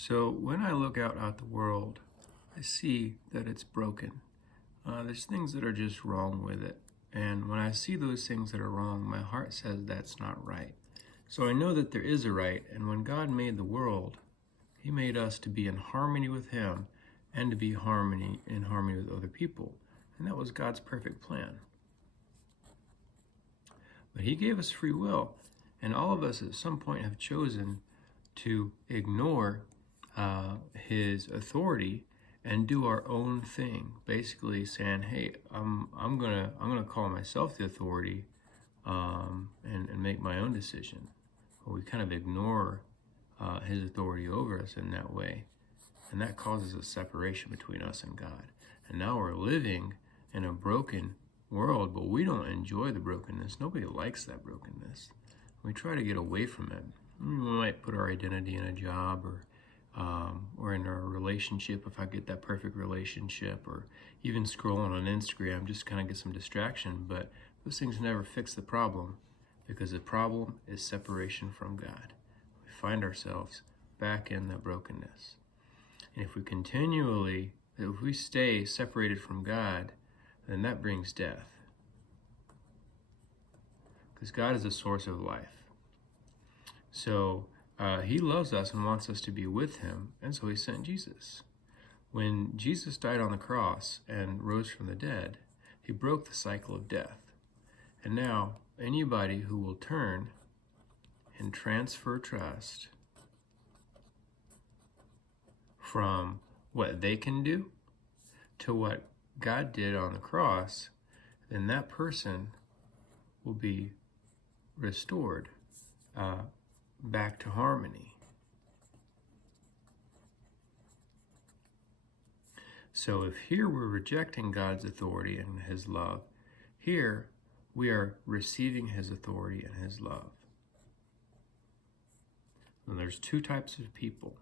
So when I look out at the world, I see that it's broken. There's things that are just wrong with it. And when I see those things that are wrong, my heart says that's not right. So I know that there is a right. And when God made the world, He made us to be in harmony with Him and to be in harmony with other people. And that was God's perfect plan. But He gave us free will. And all of us at some point have chosen to ignore His authority and do our own thing, basically saying, "Hey, I'm gonna call myself the authority and make my own decision." Well, we kind of ignore His authority over us in that way, and that causes a separation between us and God. And now we're living in a broken world, but we don't enjoy the brokenness. Nobody likes that brokenness. We try to get away from it. We might put our identity in a job or in a relationship, if I get that perfect relationship, or even scrolling on Instagram, just kind of get some distraction. But those things never fix the problem, because the problem is separation from God. We find ourselves back in that brokenness. And if we stay separated from God, then that brings death. Because God is the source of life. So He loves us and wants us to be with Him, and so He sent Jesus. When Jesus died on the cross and rose from the dead, He broke the cycle of death. And now, anybody who will turn and transfer trust from what they can do to what God did on the cross, then that person will be restored back to harmony. So if here we're rejecting God's authority and His love, here we are receiving His authority and His love. And there's two types of people.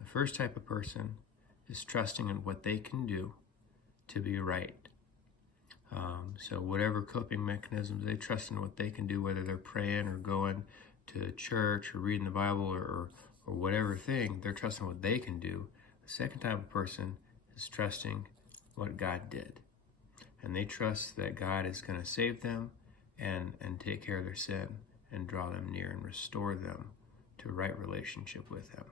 The first type of person is trusting in what they can do to be right. So whatever coping mechanisms, they trust in what they can do, whether they're praying or going to church or reading the Bible or whatever thing, they're trusting what they can do. The second type of person is trusting what God did. And they trust that God is going to save them and take care of their sin and draw them near and restore them to right relationship with Him.